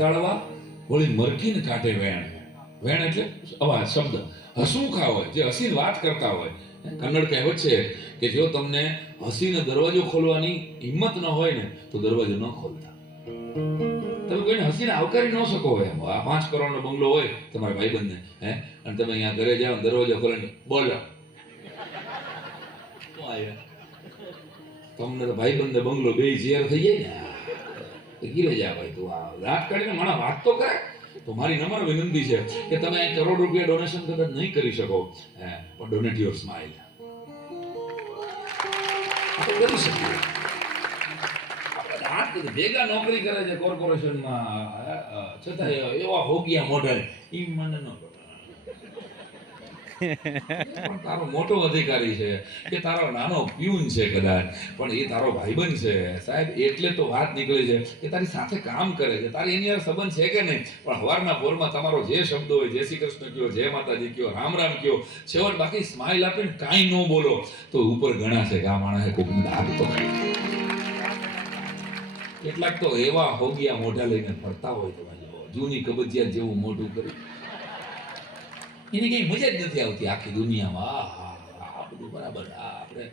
તાળવા વળી મરકીને કાઢે વેણ. વેણ એટલે અવાજ, શબ્દ. હસમુખા હોય, જે હસીને વાત કરતા હોય. કન્નડ કહેવત છે કે જો તમને હસીને દરવાજો ખોલવાની હિંમત ન હોય ને તો દરવાજો ન ખોલતા. તમે કોઈને હસીને આવકારી ન શકો. હોય આ 5 કરોડનો બંગલો હોય તમારા ભાઈબંધને, અને તમે અહીંયા ઘરે જાઓ, દરવાજો ખોલીને બોલો, તમને તો ભાઈબંધને બંગલો બે ઝેર થઈ જાય ને. ગીરે જા ભાઈ, તું આ રાત કાઢીને મને વાત તો કરે. તો મારી નમ્ર વિનંતી છે કે તમે 1 કરોડ રૂપિયા ડોનેશન કદાચ નહીં કરી શકો, પણ ડોનેટ યોર સ્માઇલ કરી શકીએ. આપણે ભેગા નોકરી કરે છે કોર્પોરેશનમાં, છતાં એવા હોગિયા મોઢા ઈ મને ન ગમે. પણ તારો મોટો અધિકારી છે કે તારો નાનો પ્યુન છે કદાચ, પણ એ તારો ભાઈબંધ છે સાહેબ, એટલે તો વાત નીકળી છે કે તારી સાથે કામ કરે છે, તારી એની યાર સંબંધ છે કે નહીં. પણ હવારના પોરમાં તમારો જે શબ્દ હોય, જય શ્રી કૃષ્ણ કયો, જય માતાજી કયો, રામ રામ કયો, છેવટ બાકી સ્માઇલ આપીને કાંઈ ન બોલો તો ઉપર ઘણા છે કે આ માણસે કોઈની દાગ તો ખાઈ. કેટલાક તો એવા હોગિયા મોઢા લઈને ફરતા હોય, તમે જૂની કબજિયાત જેવું મોઢું કરી, એની કઈ મજા જ નથી આવતી આખી દુનિયામાં. આ બધું બરાબર. આપણે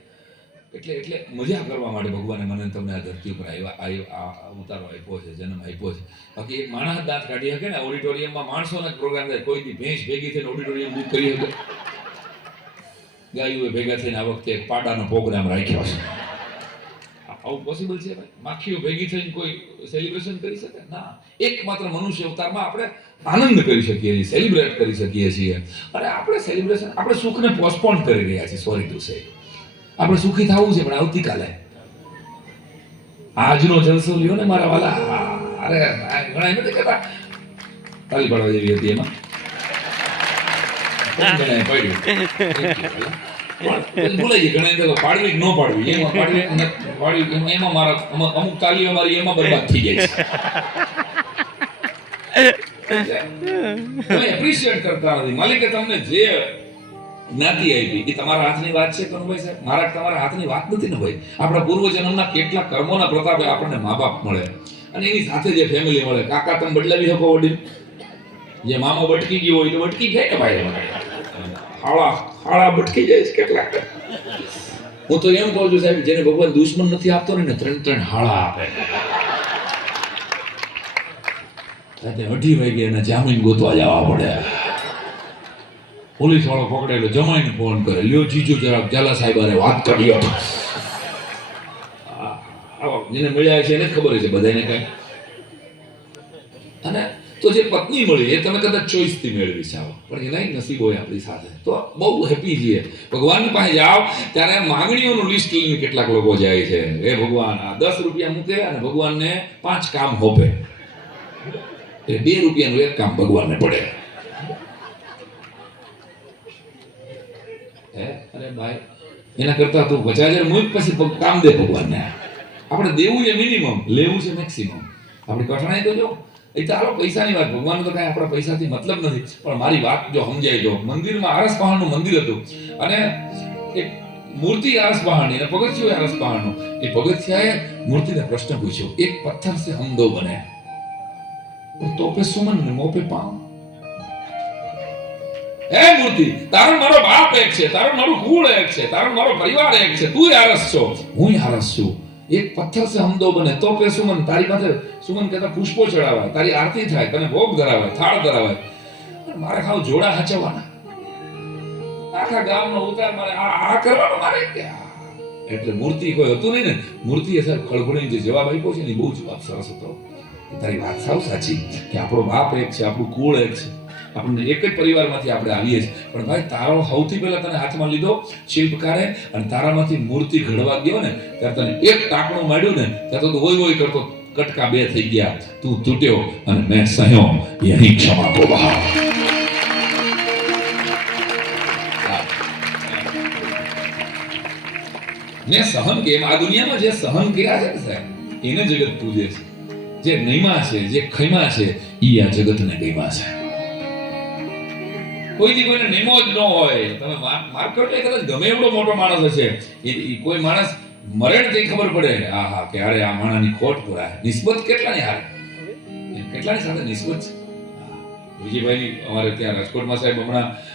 એટલે મજા કરવા માટે ભગવાને મને તમને આ ધરતી ઉપર આ ઉતારો આપ્યો છે, જન્મ આપ્યો છે. બાકી એક માણસ દાંત કાઢી શકે ને ઓડિટોરિયમમાં, માણસોના જ પ્રોગ્રામ થાય, કોઈ દી ભેંસ ભેગી થઈને ઓડિટોરિયમ બુક કરી શકે? ગાયોએ ભેગા થઈને આ વખતે એક પાડાનો પ્રોગ્રામ રાખ્યો છે. આવું પોસિબલ છે ભાઈ? માખીઓ ભેગી થઈને કોઈ સેલિબ્રેશન કરી શકે? ના. એકમાત્ર મનુષ્ય અવતારમાં આપણે આનંદ કરી શકીએ છીએ, સેલિબ્રેટ કરી શકીએ છીએ. અને આપણે સેલિબ્રેશન, આપણે સુખને પોસ્ટપોન કરી રહ્યા છીએ. સોરી ટુ સે, આપણે સુખી થવું છે પણ આવતીકાલે. આજનો જલસો લ્યો ને મારા વાલા. અરે ઘણા એમ નથી કહેતા તાલી પાડવા જેવી હતી, એમાં પડ્યું બોલાઈ ઘણા તો પાડવી ન પાડવી, એમાં પાડવી એમાં મારા અમુક તાલીઓ મારી એમાં બરબાદ થઈ જાય છે. તમે એપ્રિશિએટ કરતા નથી. માલિકે તમને જે જ્ઞાતિ આપી એ તમારા હાથની વાત છે કનુભાઈ સાહેબ? મારા તમારા હાથની વાત નથી ને ભાઈ. આપણા પૂર્વજન્મના કેટલા કર્મોના પ્રતાપે આપણને મા બાપ મળે, અને એની સાથે જે ફેમિલી મળે. કાકા તમે બદલાવી શકો વડીલ? જે મામો બટકી ગયો હોય તો બટકી જાય ને ભાઈ, હાળા બટકી જાય છે કેટલાક. હું તો એમ કહું છું સાહેબ, જેને ભગવાન દુશ્મન નથી આપતો ને 3 હાળા આપે. 8 વાગે એને જામીન ગોતવા જવા પડે. પોલીસ વાળો પકડેલો જમાઈને ફોન કરે, લ્યો જીજુ જરાક ઝાલા સાહેબ આને વાત કરી હતો. જેને મળ્યા છે એને ખબર છે બધાને કઈ. અને તો જે પત્ની મળી એ તમે કદાચ ચોઈસથી મેળવી છે, પણ એના નસીબ હોય આપણી સાથે તો બહુ હેપી છીએ. ભગવાનની પાસે જાઓ ત્યારે માંગણીઓનું લિસ્ટ લઈને કેટલાક લોકો જાય છે. એ ભગવાન આ 10 રૂપિયા મૂકે અને ભગવાનને 5 કામ હોપે, એટલે 2 રૂપિયાનું એક કામ ભગવાનને પડે. અરે ભાઈ, એના કરતા તું 50,000 મૂક પછી કામ દે ભગવાનને. આપણે દેવું છે મિનિમમ, લેવું છે મેક્સિમમ. આપણી કઠણાઈ તો જો એ તો હાલો પૈસાની વાત, ભગવાન તો કાંઈ આપણા પૈસાથી મતલબ નથી. પણ મારી વાત જો સમજાય, જો મંદિરમાં આરસ પહાણનું મંદિર હતું અને એક મૂર્તિ આરસ પહાણની અને પગથિયું આરસ પહાણનું. એ પગથિયાએ મૂર્તિને પ્રશ્ન પૂછ્યો, એક પથ્થર સે હમ દો બને, તો પે સુમન ને મોં પે પાવ. હે મૂર્તિ, તારો મારો બાપ એક છે, તારો મારું કુળ એક છે, તારો મારો પરિવાર એક છે, તું આરસ છો, હું આરસ છું. એક પથ્થર સે હમ દો બને તો પે સુમન. તારી પાસે સુમન કહેતા પુષ્પો ચડાવાય, તારી આરતી થાય, તને ભોગ ધરાવાય, થાળ ધરાવાય. મારે ખાવ જોડા હચવાના, આખા ગામનો ઉતાર મારે આ કરવાનો મારે. એટલે મૂર્તિ કોઈ હતું નહીં ને. મૂર્તિએ સાહેબ ખળભળીને જે જવાબ આપ્યો છે ને એ બહુ જવાબ સરસ હતો. તારી વાત સાવ સાચી કે આપણો બાપ એક છે, આપણું કુળ એક છે, આપણને એક જ પરિવારમાંથી આપણે આવીએ છીએ. પણ ભાઈ તારો સૌથી પહેલા તને હાથમાં લીધો શિલ્પકારે અને તારામાંથી મૂર્તિ ઘડવા ગયો ને ત્યારે તને એક ટાંકણું માર્યું ને ત્યારે તો હોય હોય કરતો કટકા 2 થઈ ગયા, તું તૂટ્યો અને મેં સહ્યો. યહી ક્ષમા કો બહાર. મેં સહન કે આ દુનિયામાં જે સહન કર્યા છે સાહેબ એને જગત પૂજે છે. જે નૈમા છે, જે ખૈમા છે, ઈ આ જગતને ગૈમા છે. કોઈ દી કોઈને નેમો જ ન હોય. તમે માર્કેટમાં કદાચ ગમે એવડો મોટો માણસ હશે, એ કોઈ માણસ મરે ને તે ખબર પડે, આહા કે અરે આ માણાની ખોટ પુરાય. નિસ્બત કેટલાની હારે, કેટલાની સાથે નિસ્બત છે. વિજયભાઈની અમારે ત્યાં રાજકોટમાં સાહેબ હમણાં